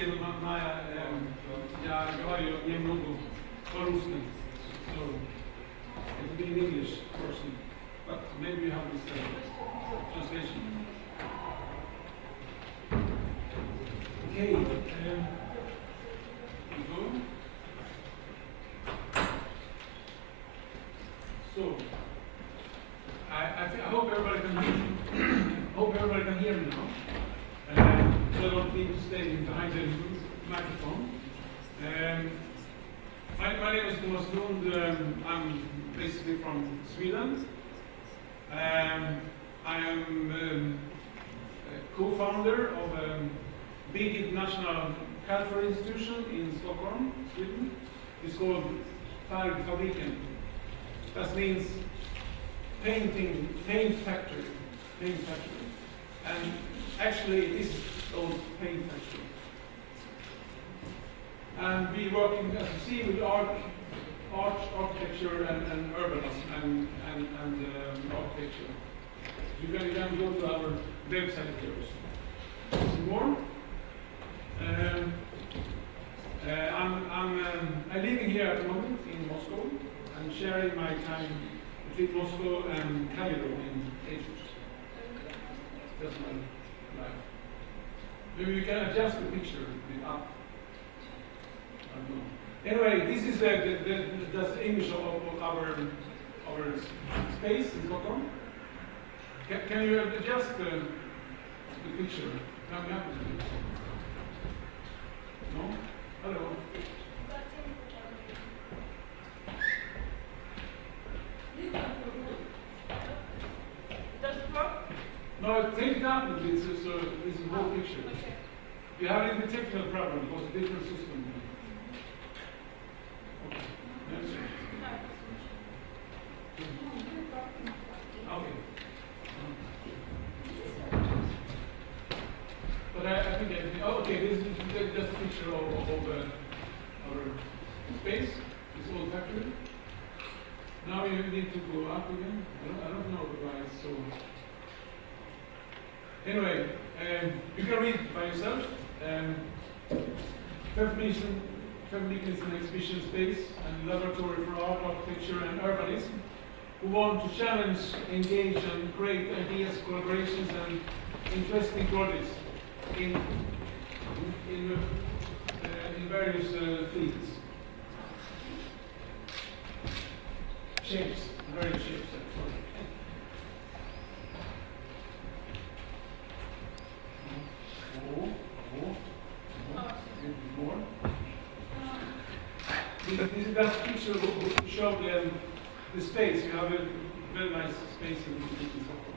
se jag har ju jämnågo på ryska, so it will be in English version, but maybe we have this translation. Okay, so I hope everybody can hear me. Hope everybody can hear me now. So I don't need to stay behind the microphone. My name is Tomas Lund. I'm basically from Sweden. I am a co-founder of a big international cultural institution in Stockholm, Sweden. It's called Färgfabriken. That means paint factory. And actually, this is called paint factory. And we work, as you see, with architecture and urbanism and architecture. You can go to our website here. Some more. I'm living here at the moment in Moscow. I'm sharing my time between Moscow and Cairo in Egypt. That's my life. Maybe we can adjust the picture a bit up. I don't know. Anyway, this is the image of our space in Stockholm. Can you adjust the picture? Come up with it. No? Hello. Does it work? No, take it out a bit, so this is the whole picture. Okay. You have a technical problem because it's a different system. Okay. That's it. Okay. But I think okay, this is just a picture of our space, this old factory. Now you need to go up again. I don't know why it's so. Anyway, you can read by yourself. Feminism is an exhibition space and laboratory for art, architecture, and urbanism, who want to challenge, engage, and create ideas, collaborations, and interesting projects in various fields. Shapes, various shapes. Sorry. More. This is that picture to show the space. We have a very nice space in Stockholm.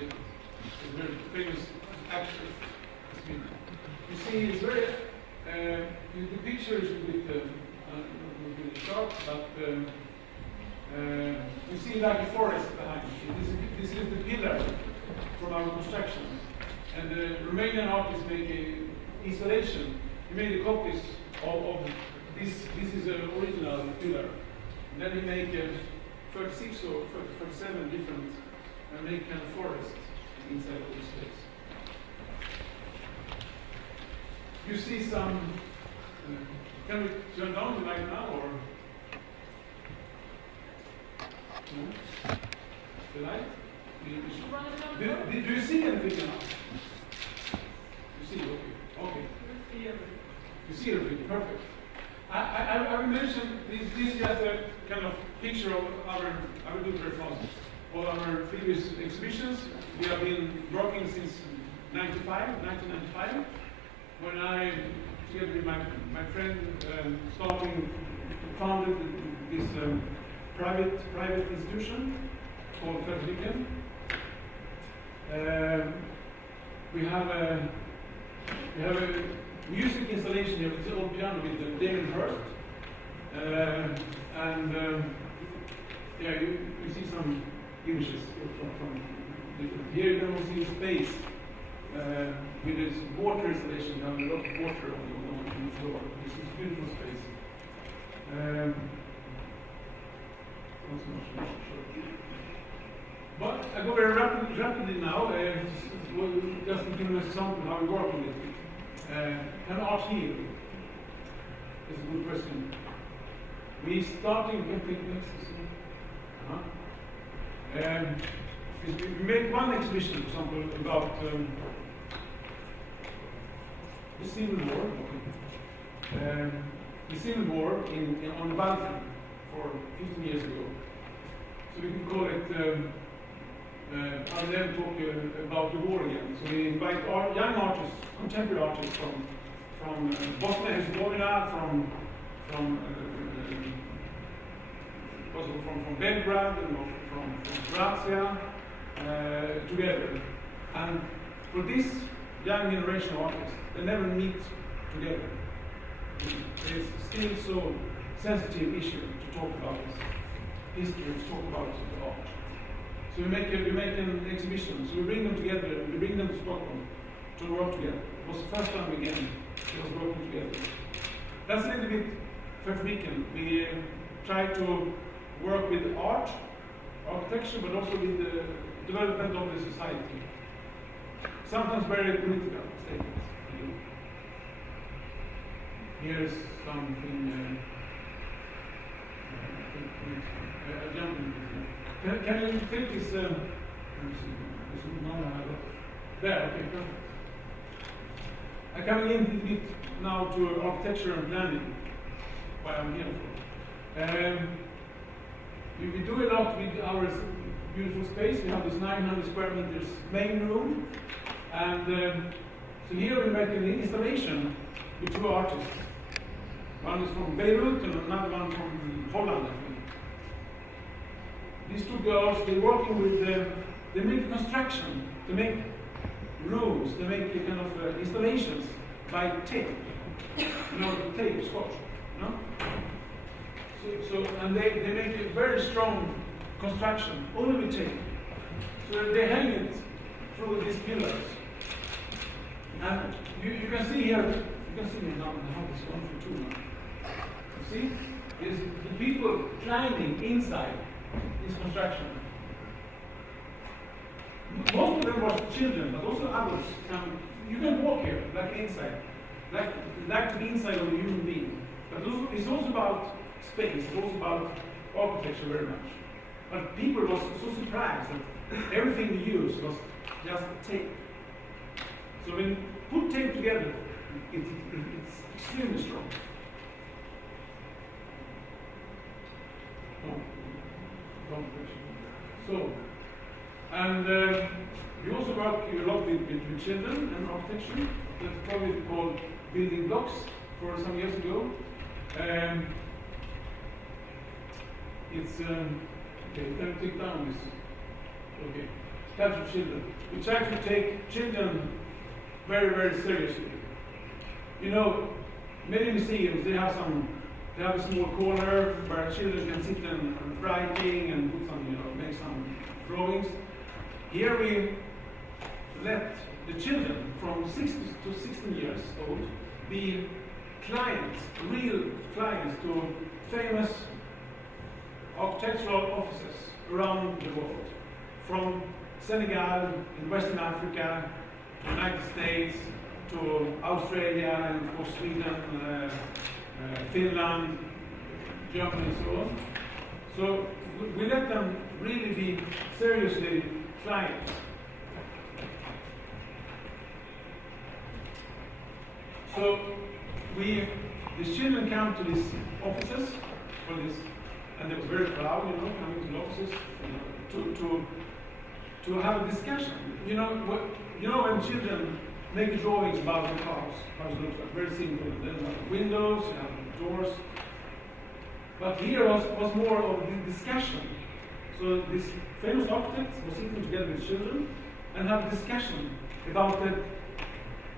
It's a very famous actor. You see, it's very. The picture is a bit really sharp, but you see like a forest behind. This is the pillar from our construction. And the Romanian artists make an installation. He made the copies of this. This is an original pillar. And then he make 36 or 37 different and make kind of forest inside of this space. You see some. Can we turn down the light now or? No? The light? Do you see anything now? You see, okay. You see everything, perfect. I will mention this is just a kind of picture of our do very fast. All our previous exhibitions. We have been working since 1995, when I, together with my friend, founded this private institution called Färgfabriken. We have a music installation here with old piano with Damien Hirst, yeah, you see some images from different. Here you can also see space with this water installation. You have a lot of water on the floor. This is a beautiful space. But I go very rapidly now, just to give you an example how we work on it. Can art heal? It's a good question. We starting we made one exhibition, for example, about the Civil War. The Civil War on the Balkan for 15 years ago. So we can call it I'll never talk about the war again. So we invite young artists, contemporary artists from Bosnia and Herzegovina, from Belgrade and from Croatia together. And for this young generation of artists, they never meet together. It's still so sensitive issue to talk about this history, to talk about the art. So we make an exhibition. So we bring them together. We bring them to Stockholm to work together. It was the first time again we was working together. That's a little bit Verflicken. We try to work with art, architecture, but also with the development of the society. Sometimes very political statements. Here's something. Can you take this? There, okay, perfect. I'm coming in a bit now to architecture and planning, what I'm here for. We do a lot with our beautiful space. We have this 900 square meters main room, and so here we make an installation with two artists. One is from Beirut and another one from Holland, I think. These two girls, they're working with, they make construction, they make rooms, they make kind of installations by tape. You know, the tape, scotch, you know? And they make a very strong construction, only with tape. So they hang it through these pillars. And you can see here, you can see how this is 1 for 2 now. You see? Is the people climbing inside this construction. Most of them were children, but also adults. You can walk here, like inside, like to be inside of a human being. But it's also about space, it's also about architecture very much. But people were so surprised that everything we used was just tape. So when you put tape together, it's extremely strong. So, and we also work a lot with children and architecture. That's probably called building blocks for some years ago. It's okay, can you take down this? Okay, that's for children. We try to take children very, very seriously. You know, many museums, they have a small corner where children can sit and writing and put some, make some drawings. Here we let the children from 6 to 16 years old be clients, real clients to famous architectural offices around the world. From Senegal, in Western Africa, to the United States, to Australia, and of course Sweden, Finland, Germany, and so on. So we let them really be seriously clients. So the children come to these offices for this, and they were very proud, coming to the offices, to have a discussion. You know when children make drawings about the house, how it looks like, very simple. There's like windows, you have doors. But here was more of the discussion. So this famous architect was sitting together with children and have a discussion about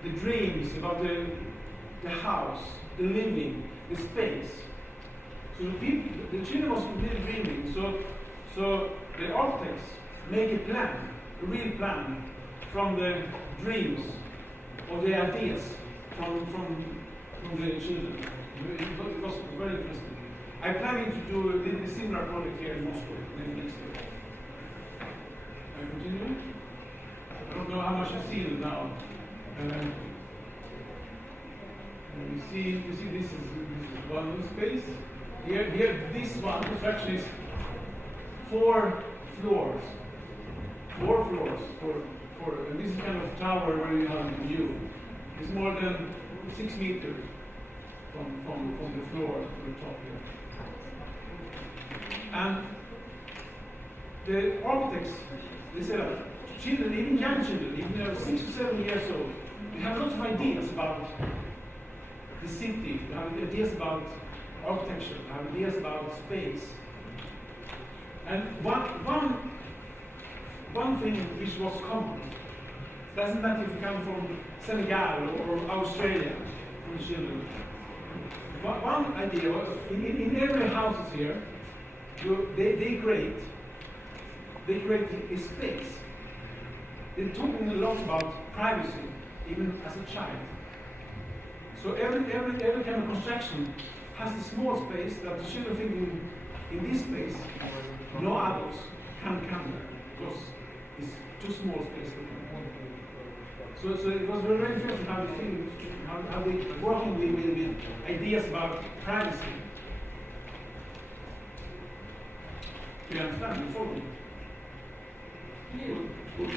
the dreams, about the house, the living, the space. So the children was really dreaming. So the architects make a plan, a real plan, from the dreams or the ideas from the children. It was very interesting. I'm planning to do a little bit similar project here in Moscow maybe next year. I continue? I don't know how much you see it now. You see this is one space. Here this one construction is 4 floors. 4 floors and this is kind of tower where you have a view. It's more than 6 meters from the floor to the top here. And the architects, they said that children, even young children, even they're 6 or 7 years old, they have lots of ideas about the city, they have ideas about architecture, they have ideas about space. And one thing which was common, doesn't matter if you come from Senegal or Australia, from children. One idea was, in every houses here, they create a space. They're talking a lot about privacy, even as a child. So every kind of construction has a small space that the children think in this space, no others can come there because it's too small space for them. So it was very interesting how they think, how they working with ideas about privacy. Do you understand? You follow me? Good.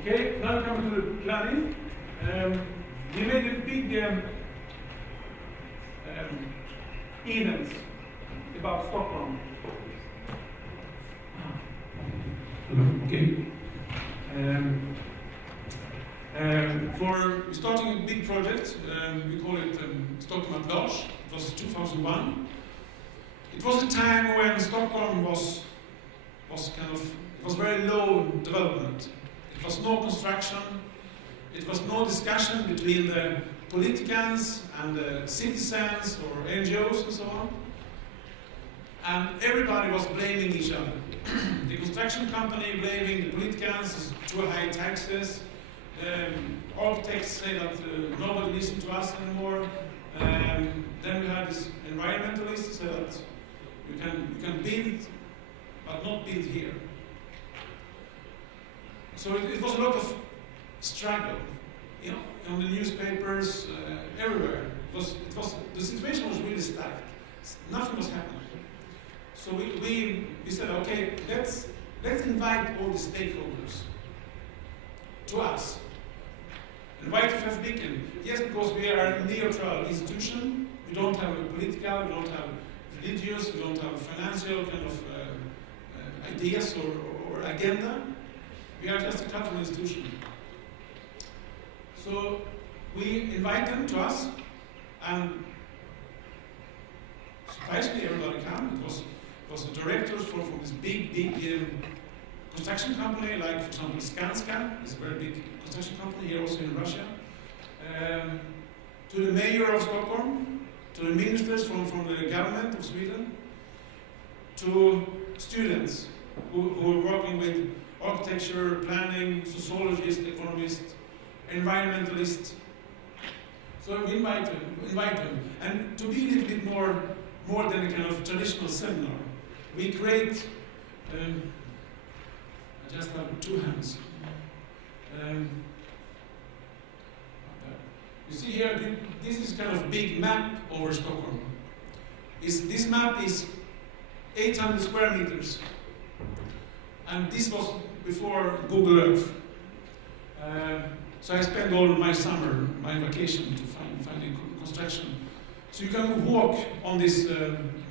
Okay, now we come to the planning. We made a big events about Stockholm. Okay. For starting a big project, we call it Stockholm at Large. It was 2001. It was a time when Stockholm was very low development. It was no construction. It was no discussion between the politicians and the citizens or NGOs and so on. And everybody was blaming each other. The construction company blaming the politicians, too high taxes. Architects say that nobody listens to us anymore. Then we had this environmentalists say that you can build, but not build here. So it was a lot of struggle, on the newspapers, everywhere. The situation was really stacked. Nothing was happening. So we said, okay, let's invite all the stakeholders to us. Invite to Fabriken. Yes, because we are a neutral institution. We don't have a political, we don't have religious, we don't have financial kind of ideas or agenda. We are just a cultural institution. So we invite them to us, and surprisingly everybody came. It was the directors from this big construction company, like for example Skanska, is a very big construction company here also in Russia. To the mayor of Stockholm, to the ministers from the government of Sweden, to students who are working with architecture, planning, sociologists, economists, environmentalists. So we invite them. And to be a little bit more than a kind of traditional seminar, we create, I just have 2 hands. You see here, this is kind of big map over Stockholm. This map is 800 square meters. And this was before Google Earth. So I spent all my summer, my vacation to finding construction. So you can walk on this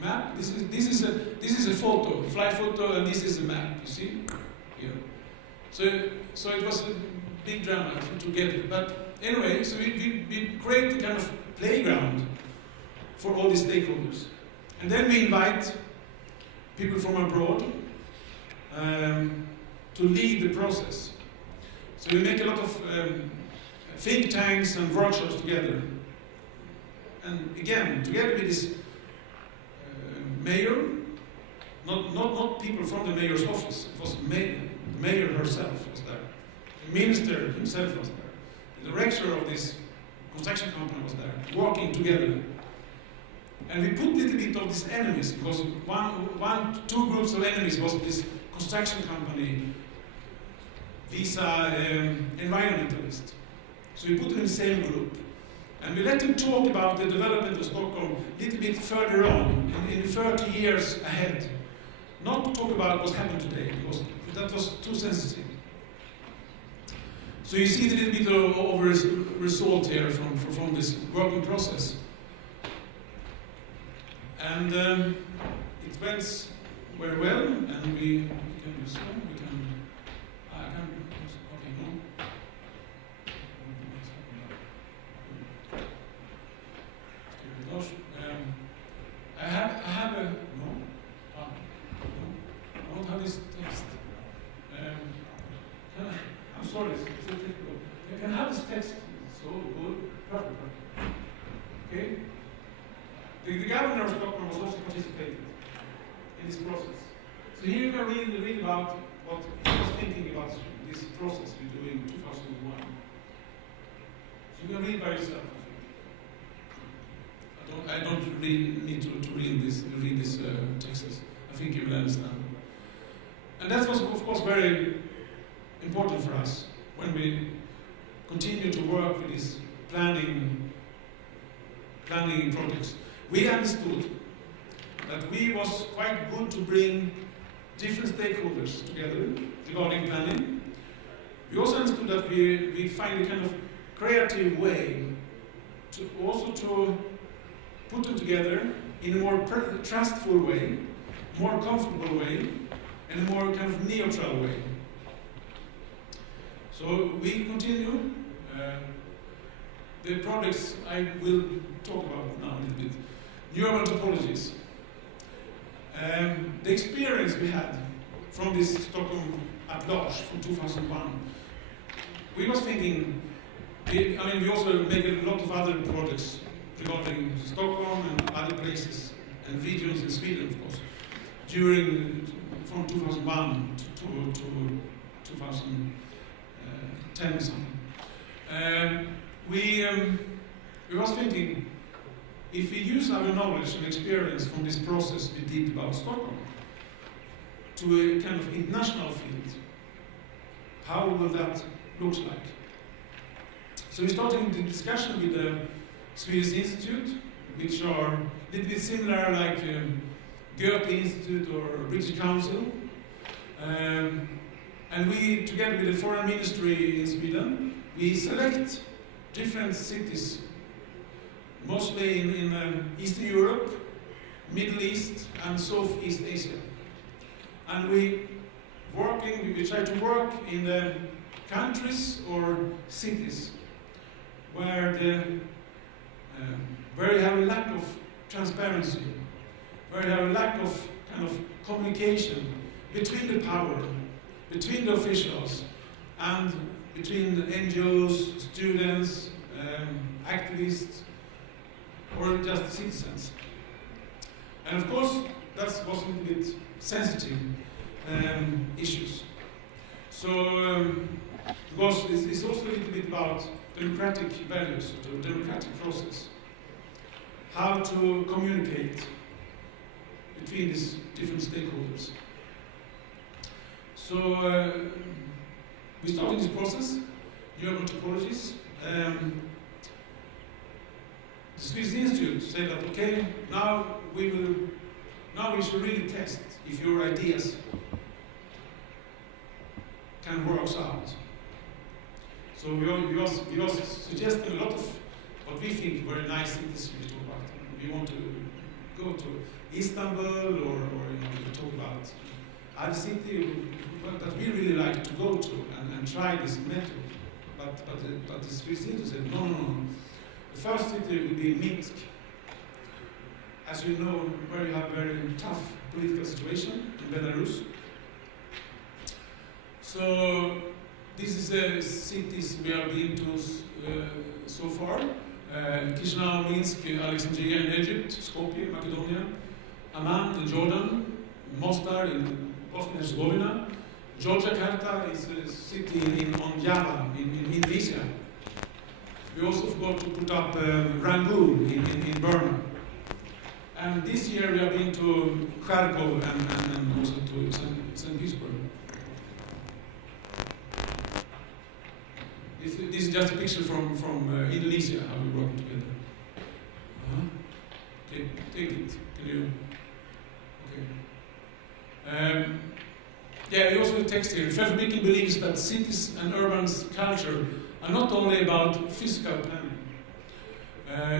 map. This is a photo, fly photo, and this is a map. You see here. So it was a big drama to get it. But anyway, so we create a kind of playground for all the stakeholders, and then we invite people from abroad to lead the process. So we make a lot of think tanks and workshops together. And again, together with this mayor, not people from the mayor's office, it was the mayor herself was there. The minister himself was there. The director of this construction company was there, working together. And we put a little bit of these enemies, because two groups of enemies was this construction company, Visa environmentalist. So we put them in the same group. And we let them talk about the development of Stockholm a little bit further on, in 30 years ahead. Not talk about what's happened today, because that was too sensitive. So you see a little bit of result here from this working process. And it went very well, and we can do so. We can, okay, no. I have a, no. I don't have this text. I'm sorry, it's difficult. Can I have this text? So good, perfect. Okay? The governor of Stockholm was also participated in this process. So here you can read about what he was thinking about this process we do in 2001. So you can read by yourself, I think. I don't really need to read this texts. I think you will understand. And that was, of course, very important for us when we continue to work with these planning projects. We understood that we was quite good to bring different stakeholders together regarding planning. We also understood that we find a kind of creative way to also to put them together in a more trustful way, more comfortable way, and a more kind of neutral way. So we continue. The projects I will talk about now a little bit. Urban Topologies. The experience we had from this Stockholm at large from 2001, we was thinking, we also make a lot of other projects regarding Stockholm and other places and regions in Sweden, of course, from 2001 to 2010 something. We was thinking, if we use our knowledge and experience from this process we did about Stockholm to a kind of international field, how will that look like? So we started the discussion with the Swedish Institute, which are a little bit similar like Goethe Institute or British Council. And we, together with the Foreign Ministry in Sweden, we select different cities, mostly in Eastern Europe, Middle East, and Southeast Asia. And we try to work in the countries or cities where you have a lack of transparency, where you have a lack of kind of communication between the power, between the officials, and between the NGOs, students, activists, or just citizens. And of course, that was a little bit sensitive issues. So, because it's also a little bit about democratic values, the democratic process. How to communicate between these different stakeholders. So, we started this process, Urban Topologies. The Swedish Institute said that, okay, now we should really test if your ideas can work out. So we also suggested a lot of what we think very nice cities we talk about. We want to go to Istanbul or talk about other city that we really like to go to and try this method. But the Swedish Institute said, no. The first city will be Minsk. As you know, where you have a very tough political situation in Belarus. So this is the cities we have been to so far. Chisinau, Minsk, Alexandria in Egypt, Skopje, Macedonia, Amman in Jordan, Mostar in Bosnia-Herzegovina. Jakarta is a city on Java in Indonesia. We also forgot to put up Rangoon in Burma. And this year we have been to Kharkov and also to St. Petersburg. This is just a picture from Indonesia, how we're working together. Take it. Can you? Okay. Yeah, also the text here. Fabriking believes that cities and urban culture are not only about physical planning.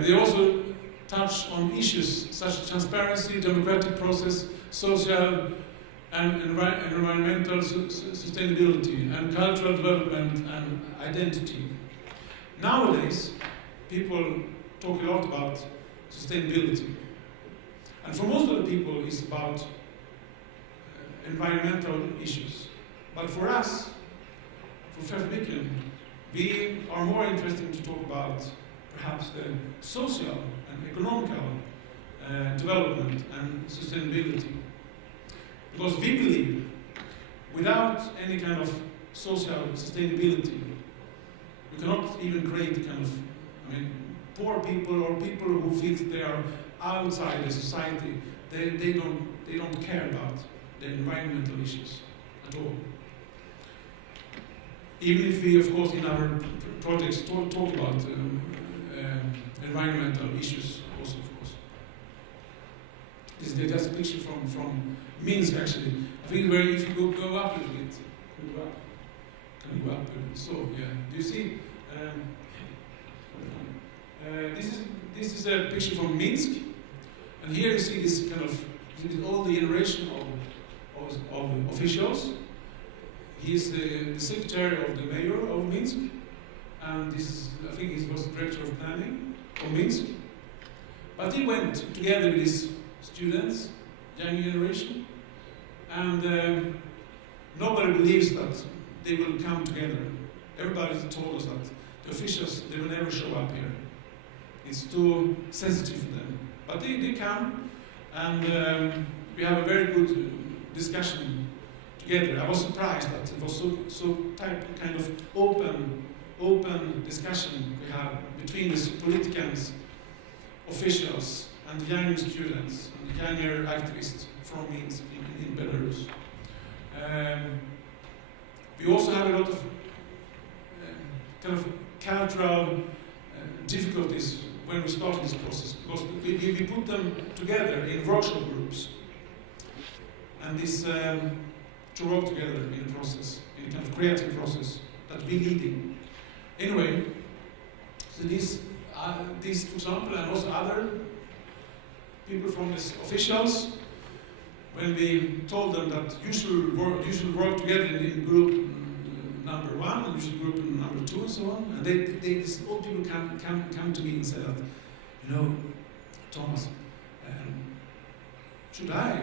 They also touch on issues such as transparency, democratic process, social and environmental sustainability, and cultural development and identity. Nowadays, people talk a lot about sustainability. And for most of the people, it's about environmental issues. But for us, for Fabriken, we are more interested to talk about perhaps the social and economical development and sustainability. Because we believe without any kind of social sustainability, we cannot even create kind of, poor people or people who feel they are outside the society, they don't care about the environmental issues at all. Even if we, of course, in our projects talk about environmental issues also, of course. This is just a picture from Minsk, actually. I think where if you go up a little bit, can you go up a bit? So, yeah. Do you see? This is a picture from Minsk, and here you see this kind of all the generation of officials. He's the secretary of the mayor of Minsk, and this is, I think he was director of planning of Minsk. But he went together with his students, young generation, and nobody believes that they will come together. Everybody told us that the officials, they will never show up here. It's too sensitive for them. But they come, and we have a very good discussion together. I was surprised that it was so kind of open discussion we have between the politicians, officials, and the young students, and the younger activists from Minsk in Belarus. We also have a lot of kind of cultural difficulties when we started this process, because we put them together in workshop groups, and this to work together in a process, in a kind of creative process that we're leading. Anyway, so these, for example, and also other people from these officials, when we told them that you should work together in group number 1 and you should group number 2 and so on, and these old people come to me and say that, Thomas, should I,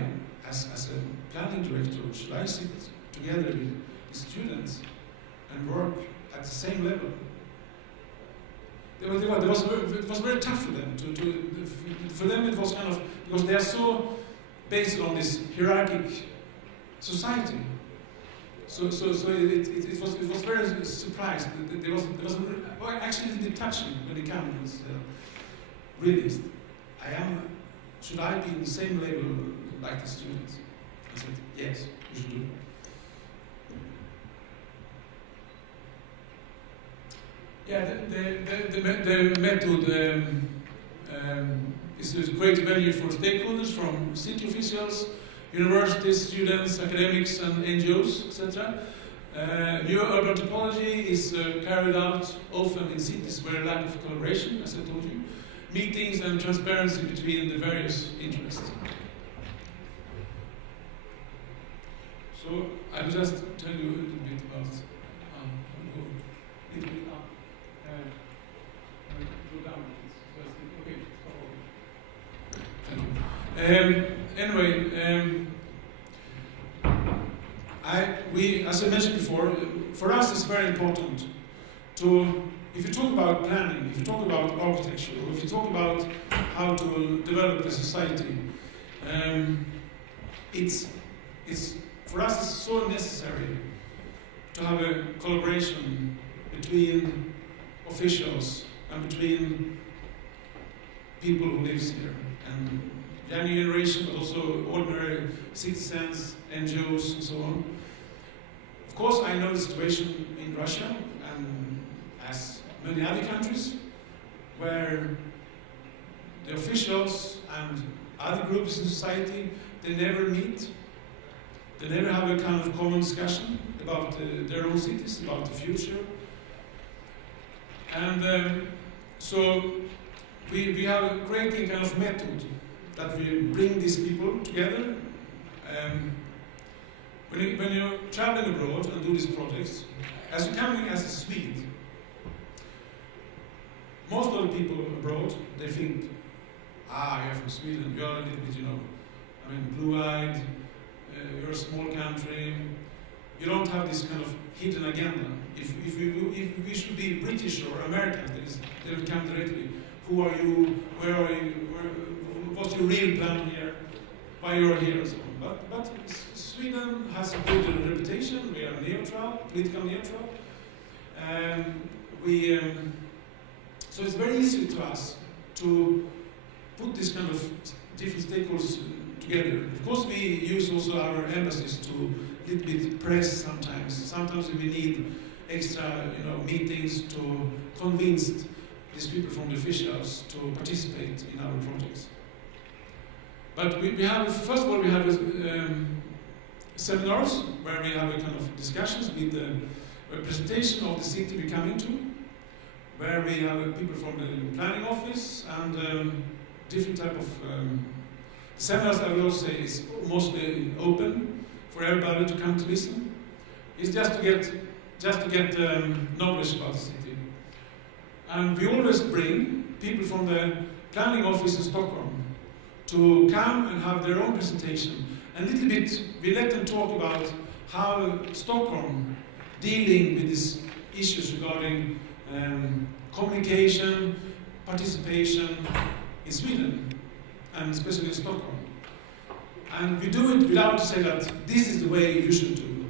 as a planning director, should I sit together with the students and work at the same level? It was very tough for them. For them it was kind of, because they are so based on this hierarchic society. So it was very surprised. There was actually a little touching when they came and said, really, should I be in the same level like the students? I said, yes, you should do. Yeah, the method is a great value for stakeholders from city officials, universities, students, academics, and NGOs, etc. New urban topology is carried out often in cities where lack of collaboration, as I told you, meetings and transparency between the various interests. So I will just tell you a little bit about go down. Okay, thank you. Anyway, as I mentioned before, for us it's very important to, if you talk about planning, if you talk about architecture, or if you talk about how to develop the society, it's for us it's so necessary to have a collaboration between officials and between people who live here, and young generation, but also ordinary citizens, NGOs, and so on. Of course, I know the situation in Russia, and many other countries, where the officials and other groups in society, they never meet. They never have a kind of common discussion about their own cities, about the future. And so we have a great kind of method that we bring these people together. When you're traveling abroad and do these projects, as you're coming as a Swede, most of the people abroad, they think, you're from Sweden, you're a little bit, blue-eyed, you're a small country, you don't have this kind of hidden agenda. If we should be British or Americans, they would come directly. Who are you? Where are you? What's your real plan here? Why you're here and so on. But Sweden has a good reputation. We are neutral, political neutral. So it's very easy to us to put this kind of different stakeholders together. Of course, we use also our embassies to a little bit press sometimes. Sometimes we need extra, meetings to convince these people from the officials to participate in our projects. But we have, first of all, we have seminars where we have a kind of discussions with the representation of the city we come into, where we have people from the planning office and different type of seminars. I will also say is mostly open for everybody to come to listen. It's just to get knowledge about the city. And we always bring people from the planning office in Stockholm to come and have their own presentation. And a little bit, we let them talk about how Stockholm dealing with these issues regarding communication, participation in Sweden, and especially in Stockholm. And we do it without saying that this is the way you should do.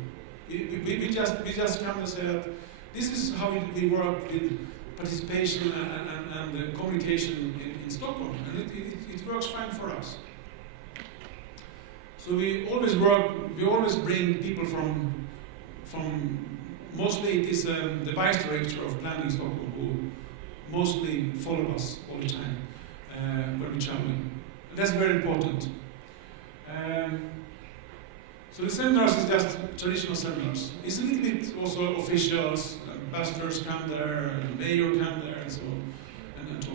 We just come and say that this is how we work with participation and communication in Stockholm, and it works fine for us. So we always bring people from mostly it is the vice director of planning Stockholm who mostly follow us all the time when we're traveling. And that's very important. So the seminars is just traditional seminars. It's a little bit also officials, ambassadors come there, mayor come there, and so on, and talk.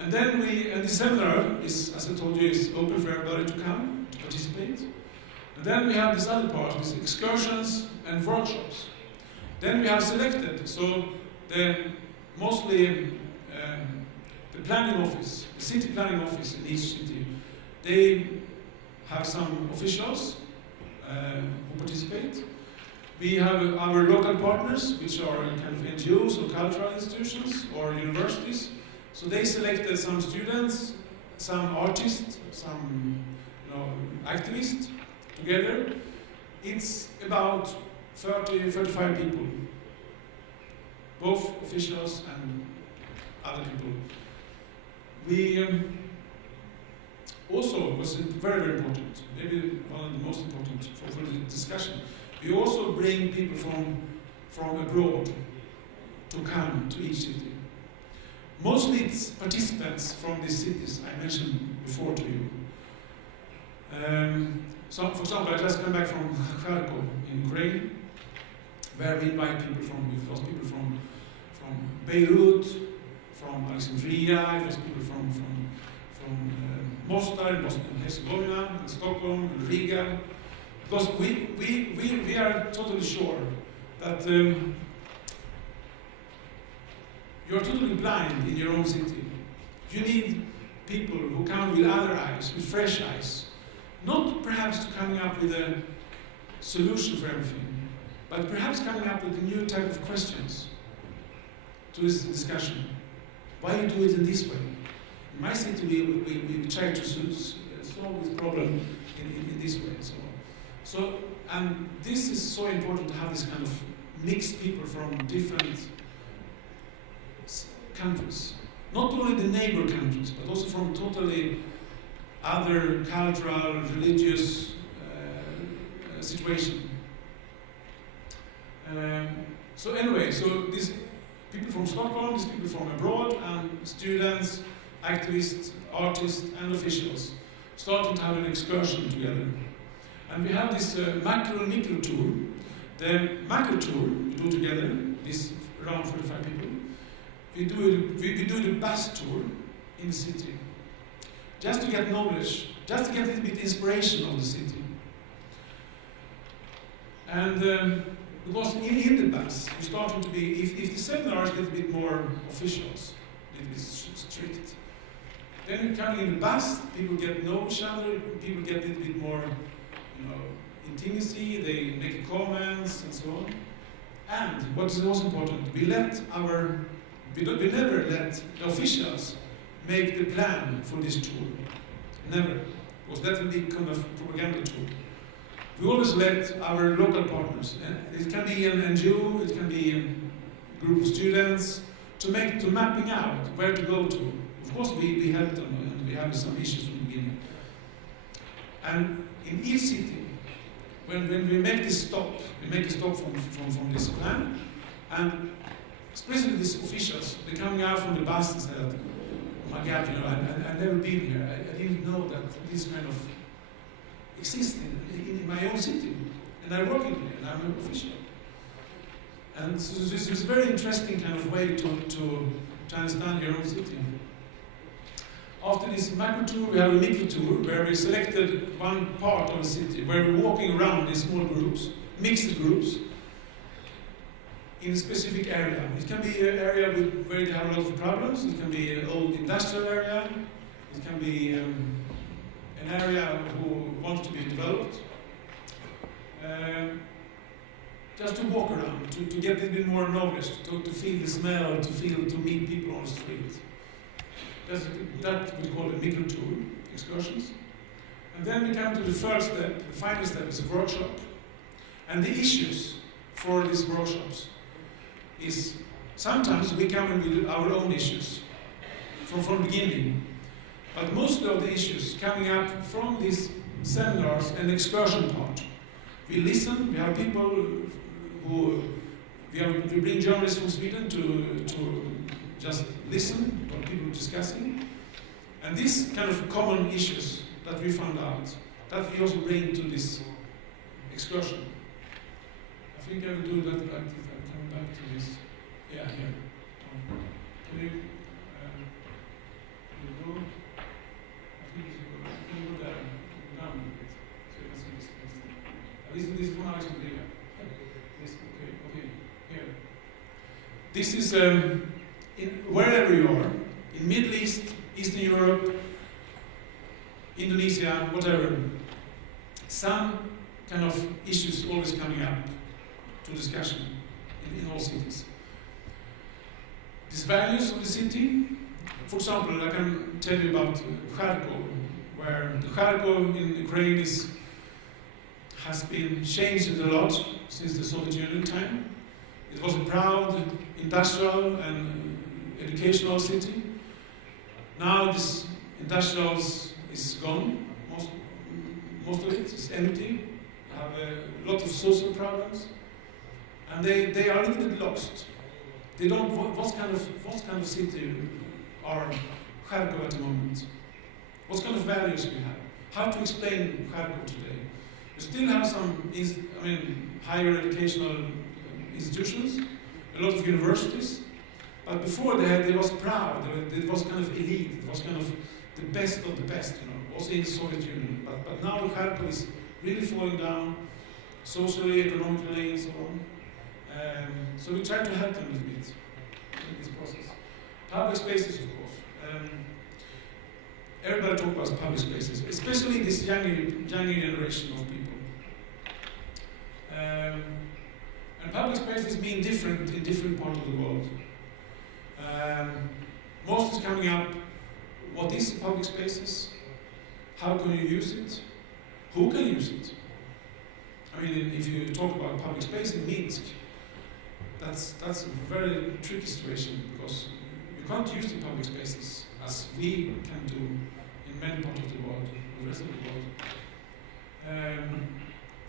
And then the seminar is, as I told you, is open for everybody to come, to participate. And then we have this other part, these excursions and workshops. Then we have selected, so mostly the planning office, the city planning office in each city, they have some officials who participate. We have our local partners, which are kind of NGOs or cultural institutions or universities. So they selected some students, some artists, some activists together. It's about 30, 35 people, both officials and other people. We also was very, very important, maybe one of the most important for the discussion. We also bring people from abroad to come to each city. Mostly it's participants from these cities I mentioned before to you. So, for example, I just came back from Kharkov in Ukraine, where we invite people from Beirut, from Alexandria, it was people from Mostar, Bosnia and Herzegovina, and Stockholm, and Riga. Because we are totally sure that you're totally blind in your own city. You need people who come with other eyes, with fresh eyes. Not perhaps coming up with a solution for everything, but perhaps coming up with a new type of questions to this discussion. Why you do it in this way? In my city, we try to solve this problem in this way and so on. So, and this is so important to have this kind of mixed people from different countries. Not only the neighbor countries, but also from totally other cultural, religious situation. So anyway, so these people Stockholm, these people from abroad, and students, activists, artists, and officials starting to have an excursion together. And we have this macro and micro tour. The macro tour we do together, this around 45 people. We do the bus tour in the city, just to get knowledge, just to get a little bit inspiration of the city. And because in the bus, you're starting to be, if the seminar is a little bit more officials, a little bit strict, then you're coming in the bus, people get to know each other, people get a little bit more, intimacy, they make comments and so on. And what is most important, we never let the officials make the plan for this tour. Never. Because that will be kind of propaganda tour. We always let our local partners, it can be an NGO, it can be a group of students, to mapping out where to go to. Of course, we help them, and we have some issues from the beginning. And in each city, when we make this stop, we make a stop from this plan, and especially these officials, they're coming out from the bus and say, oh my God, I've never been here. I didn't know that this kind of exists in my own city. And I'm working here, and I'm an official. And so this is a very interesting kind of way to understand your own city. After this macro tour, we have a micro tour where we selected one part of the city, where we're walking around in small groups, mixed groups, in a specific area. It can be an area where they have a lot of problems. It can be an old industrial area. It can be an area who wants to be developed. Just to walk around, to get a little bit more knowledge, to feel the smell, to meet people on the street. That we call a micro tour, excursions. And then we come to the first step, the final step is a workshop. And the issues for these workshops is sometimes we come in with our own issues from the beginning. But most of the issues coming up from these seminars and excursion part. We listen, we have people who, we bring journalists from Sweden to just listen what people are discussing. And these kind of common issues that we found out, that we also bring to this excursion. I think I will do that like this. I'm coming back to this. Yeah, here. Can you go? I think you can go there, down a bit, so you can see this place. This is from Alexandria. This, okay, here. This is, wherever you are, in Middle East, Eastern Europe, Indonesia, whatever, some kind of issues always coming up to discussion in all cities. These values of the city, for example, I can tell you about Kharkov, where the Kharkov in Ukraine has been changed a lot since the Soviet Union time. It was a proud industrial and educational city. Now this industrial is gone, most of it is empty. They have a lot of social problems, and they are a little bit lost. They don't. What kind of city are Kharkov at the moment? What kind of values we have? How to explain Kharkov today? We still have some, higher educational institutions, a lot of universities, but before they was proud. It was kind of elite. It was kind of the best of the best, also in the Soviet Union. But now Kharkov is really falling down, socially, economically, and so on. So we try to help them a little bit in this process. Public spaces, of course. Everybody talks about public spaces, especially this younger generation of people. And public spaces mean different in different parts of the world. Most is coming up, what is public spaces? How can you use it? Who can use it? If you talk about public space in Minsk, that's a very tricky situation, because you can't use the public spaces as we can do in many parts of the world, the rest of the world.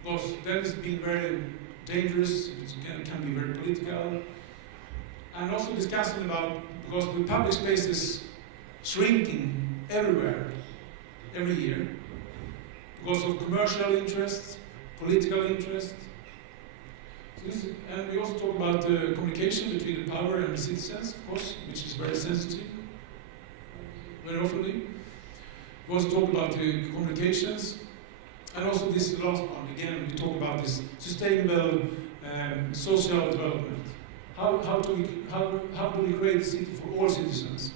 Because that has been very dangerous, it can be very political, and also discussing about, because the public space is shrinking everywhere, every year, because of commercial interests, political interests. And we also talk about the communication between the power and the citizens, of course, which is very sensitive, very often. We also talk about the communications, and also this last one, again, we talk about this sustainable social development. How do we create a city for all citizens?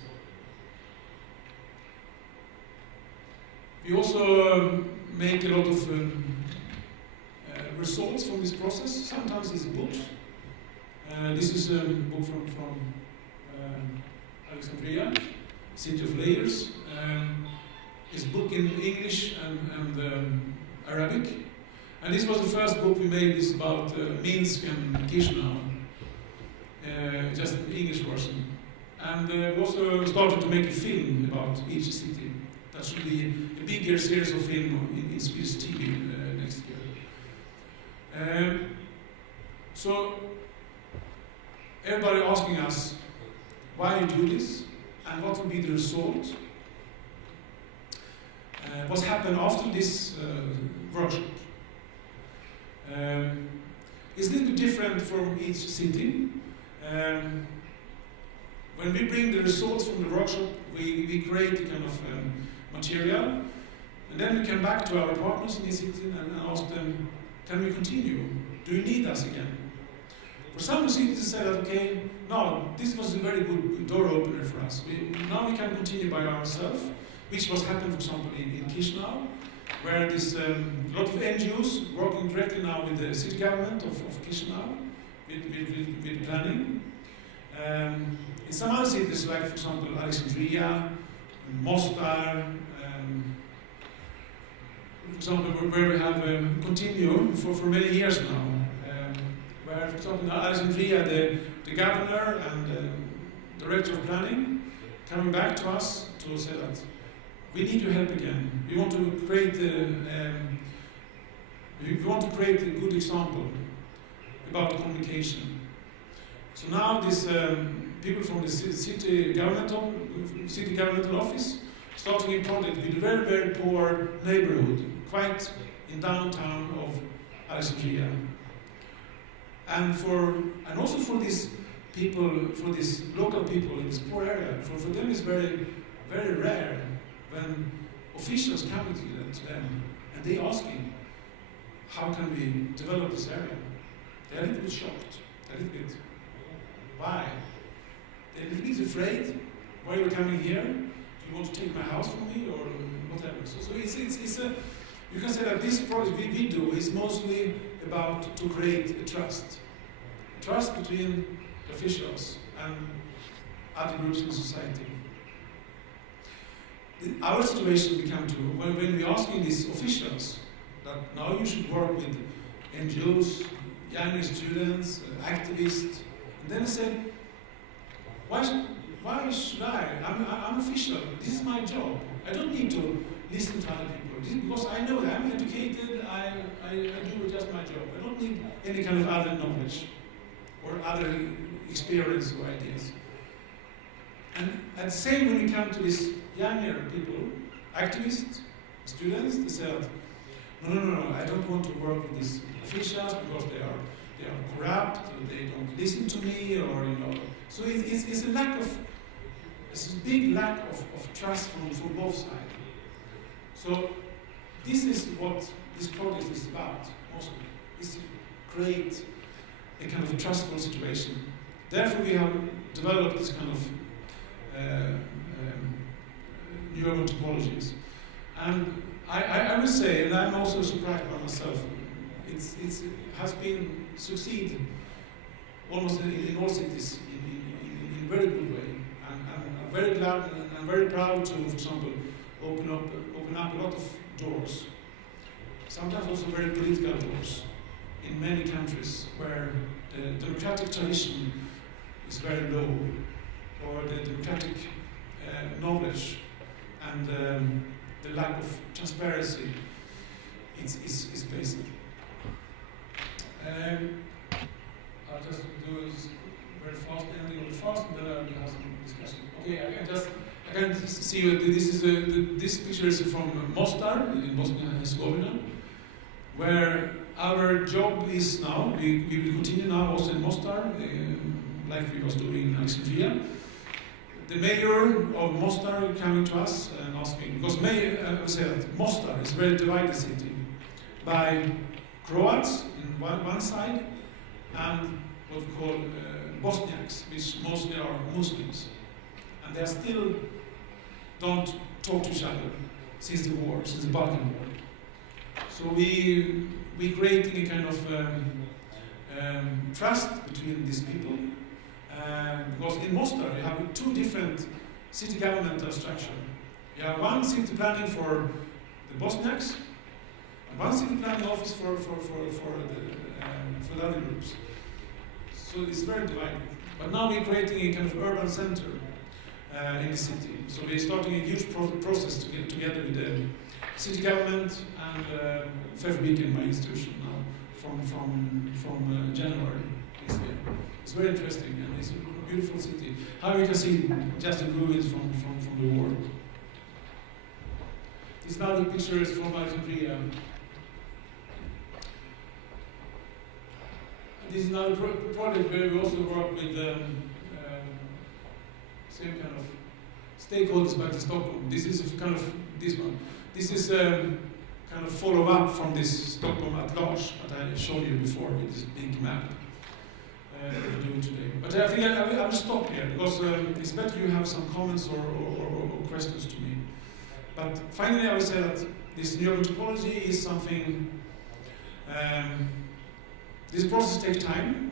We also make a lot of results from this process. Sometimes it's books. This is a book from Alexandria, City of Layers. It's a book in English and Arabic. And this was the first book we made. It's about Minsk and Chisinau, just an English version. And we also started to make a film about each city. That should be a bigger series of film in Swedish TV next year. So everybody asking us why you do this and what will be the result. What's happened after this workshop? It's a little bit different from each city. When we bring the results from the workshop, we create a kind of material, and then we come back to our partners in the city and ask them, can we continue? Do you need us again? For some cities say that, okay, no, this was a very good door opener for us. Now we can continue by ourselves, which was happening, for example, in Chisinau, where there's a lot of NGOs working directly now with the city government of Chisinau, with planning. In some other cities, like, for example, Alexandria, Mostar, for example, where we have continued for many years now. Where, for example, in Alexandria, the governor and director of planning coming back to us to say that we need your help again. We want to create a good example about communication. So now this people from the city governmental office starting a project with a very, very poor neighborhood, quite in downtown of Alexandria. And also for these people, for these local people in this poor area, for them it's very, very rare when officials come to them and they asking, how can we develop this area? They're a little bit shocked. They're a little bit, why? They're a little bit afraid. Why are you coming here? Do you want to take my house from me or whatever? So it's you can say that this project we do is mostly about to create a trust between officials and other groups in society. Our situation we come to when we're asking these officials that now you should work with NGOs, younger students, activists, and then I said, why should I? I'm official. This is my job. I don't need to listen to other people. This is because I know that I'm educated. I do just my job. I don't need any kind of other knowledge or other experience or ideas. And at the same, when we come to these younger people, activists, students, they said, no, I don't want to work with these officials because they are corrupt, or they don't listen to me, or So it's a big lack of trust from both sides. So this is what this project is about, mostly, is to create a kind of a trustful situation. Therefore, we have developed this kind of new urban topologies. And I would say, and I'm also surprised by myself, it has been succeed almost in all cities in a very good way. And I'm very glad and I'm very proud to, for example, open up a lot of doors. Sometimes also very political doors in many countries where the democratic tradition is very low, or the democratic knowledge and the lack of transparency is basic. I'll just do a very fast ending of the fast, and then I will have some discussion. Okay, I can see you. This picture is from Mostar in Bosnia and Herzegovina, where our job is now. We will continue now also in Mostar, like we was doing in Alexandria. The mayor of Mostar coming to us and asking, because I would say that Mostar is a very divided city by Croats in one side and what we call Bosniaks, which mostly are Muslims. And they still don't talk to each other since the war, since the Balkan War. So we creating a kind of trust between these people. Because in Mostar you have two different city governmental structure. You have one city planning for the Bosniaks, and one city planning office for the other groups. So it's very divided. But now we're creating a kind of urban center in the city. So we're starting a huge process to get together with the city government and Fairbeacon, my institution now, from January this year. It's very interesting and it's a beautiful city. How you can see just the ruins from the war. This now the picture is from Alexandria. This is another project where we also work with same kind of stakeholders back in Stockholm. This is kind of this one. This is kind of follow-up from this Stockholm at large that I showed you before with this big map that we're doing today. But I think I will stop here because it's better you have some comments or questions to me. But finally I will say that this Urban Topology is something, this process takes time.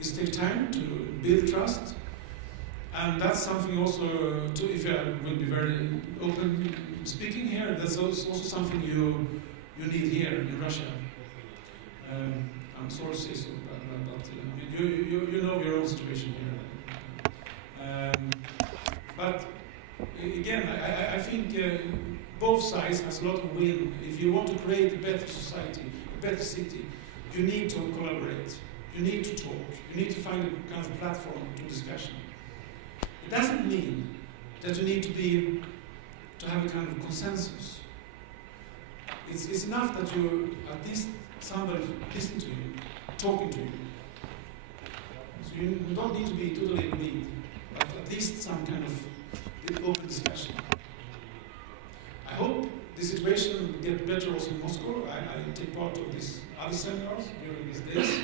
It takes time to build trust. And that's something also, if I will be very open speaking here, that's also something you need here in Russia. I'm sorry to say so, but I mean, you know your own situation here. But again, I think both sides has a lot of win. If you want to create a better society, a better city, you need to collaborate. You need to talk. You need to find a kind of platform to discussion. It doesn't mean that you need to have a kind of consensus. It's enough that you, at least somebody listening to you, talking to you. So you don't need to be totally agreed, but at least some kind of open discussion. I hope the situation will get better also in Moscow. I take part of these other seminars during these days,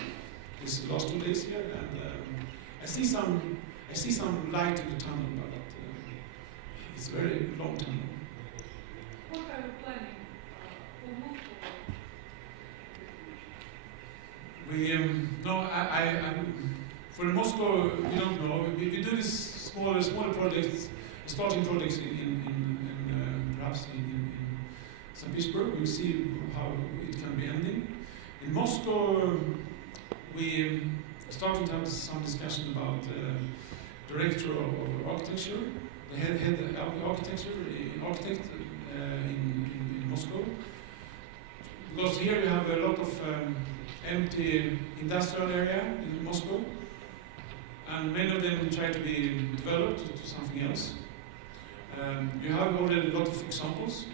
these last 2 days here, and I see some light in the tunnel, but it's a very long tunnel. What are you planning for Moscow? For Moscow, we don't know. We do this smaller projects, starting projects in perhaps in St. Petersburg. We'll see how it can be ending. In Moscow, we starting to have some discussion about director of architecture, the head architect in Moscow. Because here you have a lot of empty industrial area in Moscow, and many of them try to be developed to something else. You have already a lot of examples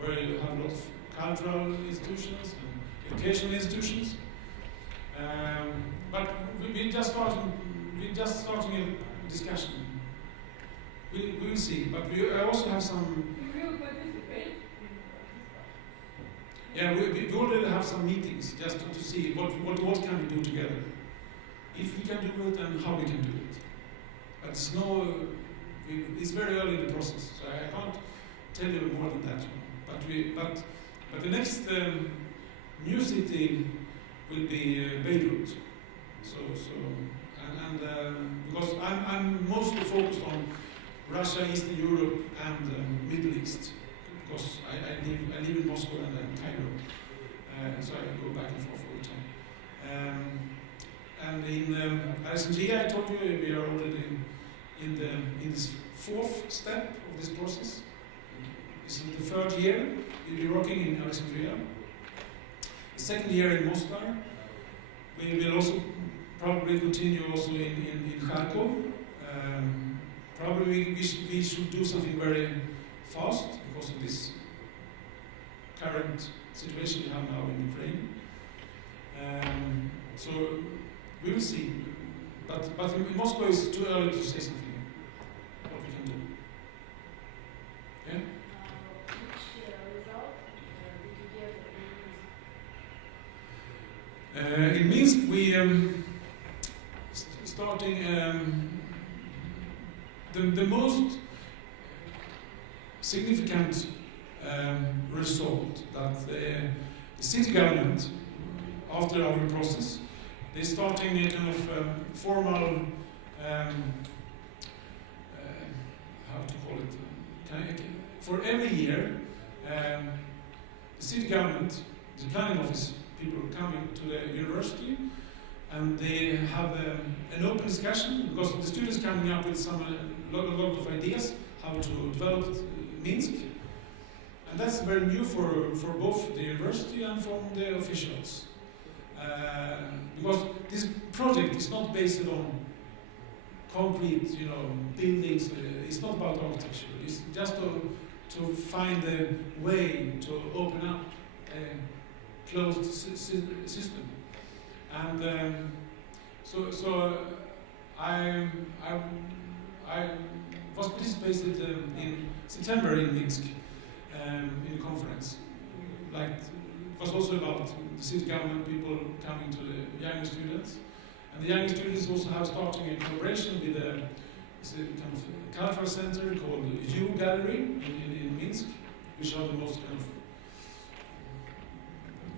where you have a lot of cultural institutions and educational institutions. But we're just starting a discussion. We will see, but I also have some. You will participate? Yeah, we already have some meetings just to see what can we do together. If we can do it and how we can do it. But it's very early in the process, so I can't tell you more than that. But the next new city will be Beirut. Because I'm mostly focused on Russia, Eastern Europe, and Middle East. Because I live in Moscow and Cairo, so I go back and forth all the time. And in Alexandria, I told you we are already in this fourth step of this process. This is the third year we'll be working in Alexandria. The second year in Mostar. We will also probably continue also in Kharkov. Probably we should do something very fast because of this current situation we have now in Ukraine. So we will see. But in Moscow it's too early to say something what we can do. Yeah? Which result did you get In Minsk we starting the most significant result that the city government, after our process, they're starting a kind of formal, how to call it, for every year, the city government, the planning office, people coming to the university, and they have an open discussion because the students coming up with some lot of ideas how to develop Minsk, and that's very new for both the university and from the officials, because this project is not based on concrete, buildings. It's not about architecture. It's just to find a way to open up a closed system. And so I was participated in September in Minsk in a conference. Like it was also about the city government, people coming to the young students, and the young students also have starting a collaboration with a kind of cultural center called U Gallery in Minsk, which are the most kind of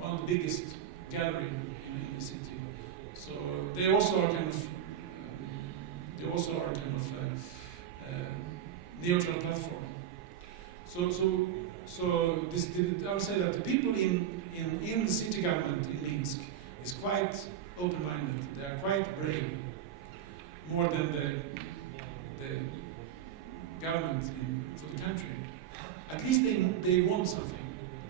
one of the biggest gallery in the city. So they also are kind of neutral platform. So this I would say that the people in the city government in Minsk is quite open-minded. They are quite brave, more than the government for the country. At least they want something.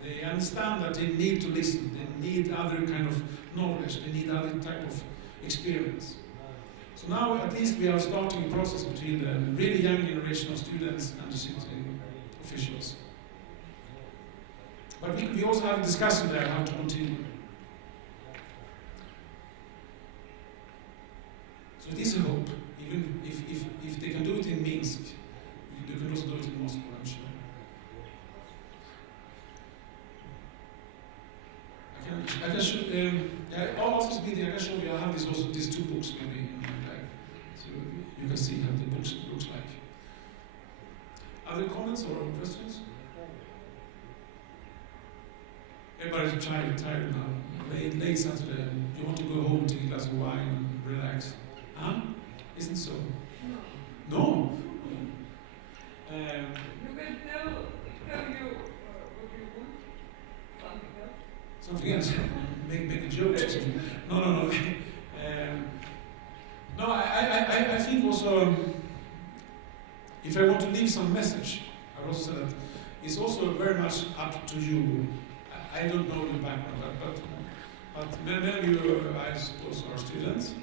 They understand that they need to listen. They need other kind of knowledge. They need other type of experience. So now at least we are starting a process between the really young generation of students and the city officials. But we also have a discussion there how to continue. So it is a hope, even if they can do it in Minsk, they can also do it in Moscow, I'm sure. I can show, after this meeting, I can show you. I have these two books maybe in my bag, so you can see how the books looks like. Other comments or questions? Everybody's tired now. Late Saturday. You want to go home, take a glass of wine, and relax? Huh? Isn't so? No. You can tell you what you want. Something else. Make a joke or something. No. No, I think also, if I want to leave some message, I will also say that it's also very much up to you. I don't know the background, but many of you, I suppose, are students.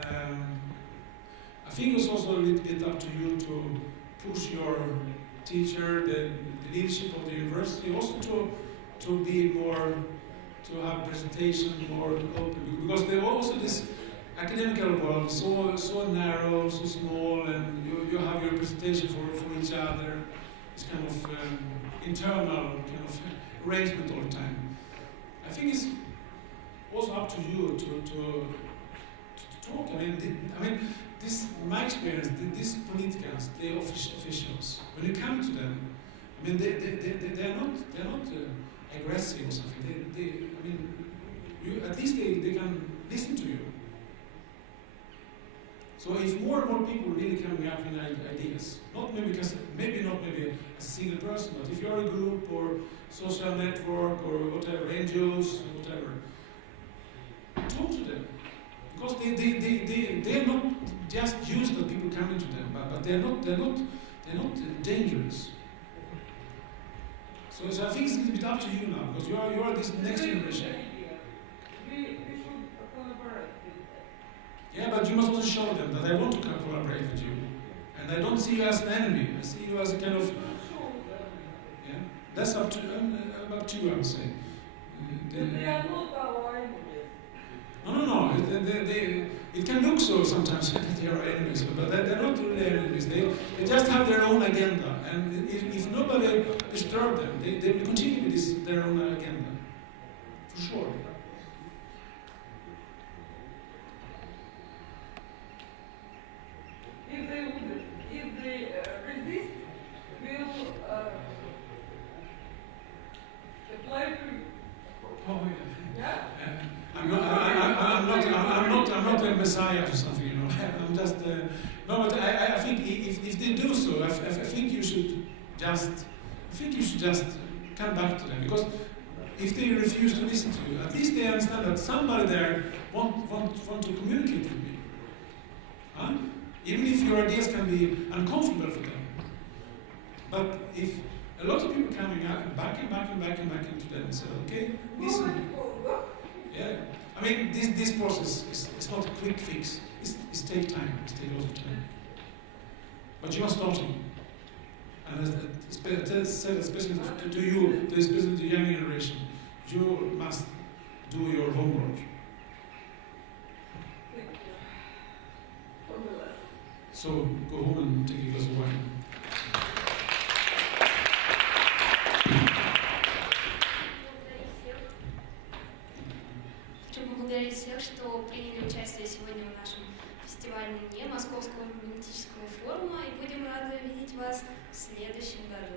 I think it's also a little bit up to you to push your teacher, the leadership of the university, also to be more, to have presentation more open, because there also this academical world is so narrow, so small, and you have your presentation for each other. It's kind of internal kind of arrangement all the time. I think it's also up to you to talk. I mean, this my experience. These politicans, the officials, when you come to them, I mean, they're not aggressive or something. At least they can listen to you. So if more and more people really coming up with ideas, maybe not as a single person, but if you're a group or social network or whatever, NGOs, whatever, talk to them. Because they're not just used to people coming to them, but they're not dangerous. So I think it's a little bit up to you now, because you are this next generation. We should collaborate with Yeah, but you must also show them that I want to collaborate with you. And I don't see you as an enemy. I see you as a kind of... Yeah, that's up to you, I would say. They are not our enemies. No. It can look so sometimes that they are enemies, but they're not really enemies. They just have their own agenda. And if nobody disturbs them, they will continue with their own agenda. For sure. If they resist, we'll apply to you. Oh, Yeah? I'm not a messiah or something, you know. I'm just no, but I think if they do so, I think you should just come back to them, because if they refuse to listen to you, at least they understand that somebody there want to communicate with me. Huh? Even if your ideas can be uncomfortable for them. But if a lot of people coming back into them and say, okay, listen. Yeah, I mean, this process is not a quick fix. It takes time. It takes a lot of time. But you are starting, and especially to you, especially to the young generation, you must do your homework. Thank you. For the lesson. So go home and take a glass of wine. Хочу поблагодарить всех, что приняли участие сегодня в нашем фестивальном дне Московского урбанистического форума, и будем рады видеть вас в следующем году.